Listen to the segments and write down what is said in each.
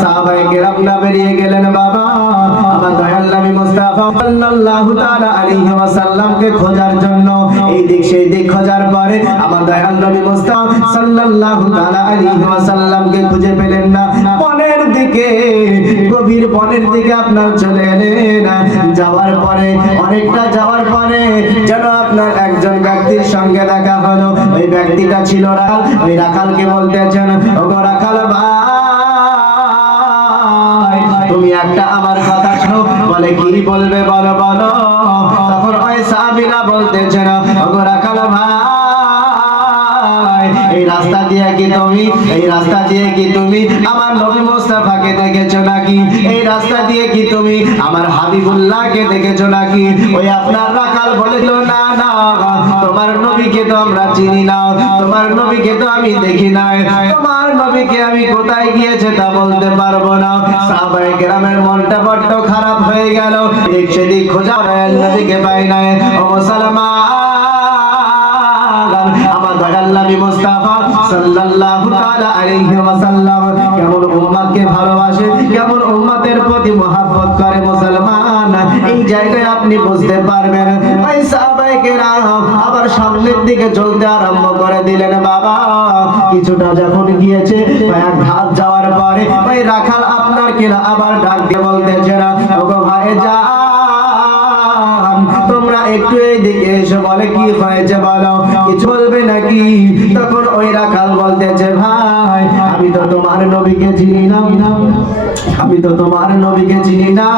সাহাবায়ে কেরাম না বেরিয়ে গেলেন বাবা। খুঁজে পেলেন না। দিকে দিকে আপনার চলে এলেন। যাওয়ার পরে, অনেকটা যাওয়ার পরে যেন আপনার একজন ব্যক্তির সঙ্গে দেখা হলো। ওই ব্যক্তিটা ছিল রাখাল। ওই রাখালকে বলতেছেন, ওগো রাখাল বলবে, বলো বলো। তখন ওই সাহাবীরা বলতেছেন ওগো রাখাল ভাই, এই রাস্তা দিয়ে কি তুমি, এই রাস্তা দিয়ে কি তুমি আমার নবী মুস্তাফাকে দেখেছ নাকি? এই রাস্তা দিয়ে কি তুমি আমার হাবিবুল্লাহকে দেখেছ নাকি? ওই আপনার রাখাল না না, তোমার নবীকে তো আমরা চিনি না, তোমার নবীকে তো আমি দেখি নাই, তোমার নবীকে আমি কোথায় গিয়েছে তা বলতে পারব না। সাহাবায়ে কেরামের মনটা বড্ড খারাপ হয়ে গেল এদিক সেদিক খোঁজা নবীকে পাই নাই। ও মুসলমান কেমন উম্মতকে প্রতি মহব্বত করে এই জায়গায় আপনি বুঝতে পারবেন কেরাম আবার সামনের দিকে চলতে আরম্ভ করে দিলেন বাবা। কিছুটা যখন গিয়েছে কয়েক ধাপ যাওয়ার পরে ওই রাখাল আপনার কিনা আবার ডাক দিয়ে বলতেছে না ওগো ভাই, যা। তোমরা একটু বলে কি হয়েছে বলো নাকি? তখন ওই রাখাল বলতেছে, ভাই, আমি তো তোমার নবীকে চিনি না। আমি তো তোমার নবীকে চিনি না।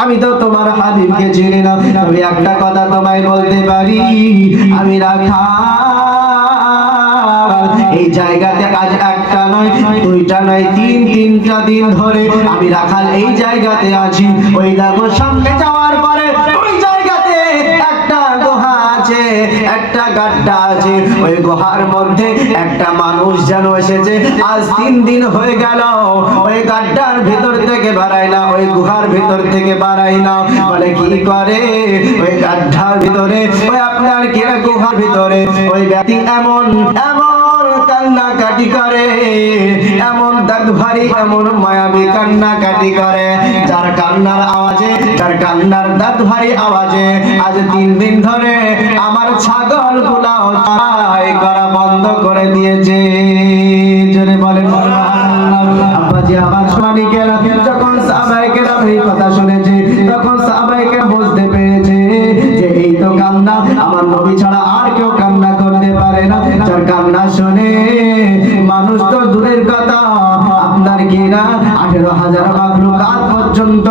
আমি তো তোমার হাবিবকে চিনি না, আমি একটা কথা তোমায় বলতে পারি। আমি রাখা এই জায়গাতে আজ একটা নয়, দুইটা নয়, তিন, তিনটা দিন ধরে আমি রাখাল এই জায়গাতে আছি। ওই দেখো সামনে যাওয়ার পরে আছে, একটা গাড্ডা আছে। ওই গুহার মধ্যে একটা মানুষ যেন এসেছে। আজ তিন দিন হয়ে গেল, ওই গাড্ডার ভিতর থেকে বাড়ায় না ওই গুহার ভিতর থেকে বাড়াই না বলে, কি করে? ওই গাড্ডার ভিতরে, ওই আপনার কিরা গুহার ভিতরে? ওই ব্যক্তি এমন এমন কান্না কাটি করে, এমন দাগ ভারী এমন মায়াবী কান্না কাটি করে কান্নার আওয়াজে, যার কান্নার দাঁত ভারী আওয়াজে, আজ তিন দিন ধরে আমার ছাগল গুলাও তাই করা বন্ধ করে দিয়েছে। জোরে আব্বাজি আমার যখন এই কথা শুনেছে, তখন বুঝতে পেরেছে যে এই তো কান্না, আমার নবী ছাড়া আর কেউ কান্না করতে পারে না। যার কান্না শুনে মানুষ তো দূরের কথা, আপনার কিনা আঠেরো হাজার মাখলুকাত পর্যন্ত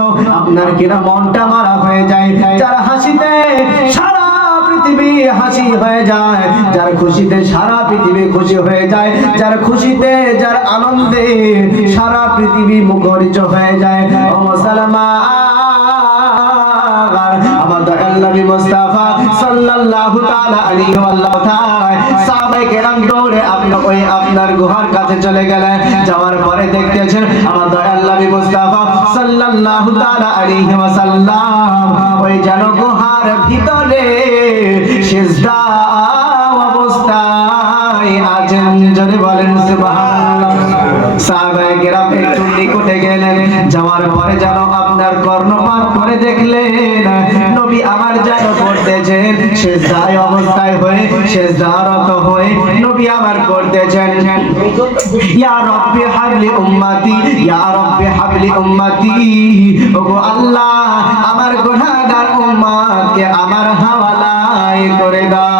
মনটা মারা হয়ে যায়। যার হাসিতে সারা পৃথিবী হাসি হয়ে যায়, যার খুশিতে সারা পৃথিবী খুশি হয়ে যায়, যার খুশিতে, যার আনন্দে সারা পৃথিবী মুখরিত হয়ে যায়। ও আমার সাল্লাল্লাহু তাআলা আলাইহি দৌড়ে আপনি ওই আপনার গুহার কাছে চলে গেলেন। যাওয়ার পরে দেখতেছেন আমার সাল্লাল্লাহু তাআলা আলাইহি ওয়াসাল্লাম। ওই যেন গুহার ভিতরে সিজদা অবস্থায় আছেন। যদি বলেন সুবহানাল্লাহ। একটু নিকটে গেলেন? যাওয়ার পরে যেন আপনার কর্ণপাত করে দেখলেন, নবী আমার যেন পড়তেছেন যায় অবস্থায় হয়ে সে যারত হয়ে নবী আমার পড়তেছেন ইয়া রব্বি হাবলি উম্মতি আমার হাওয়ালায় করে দাও।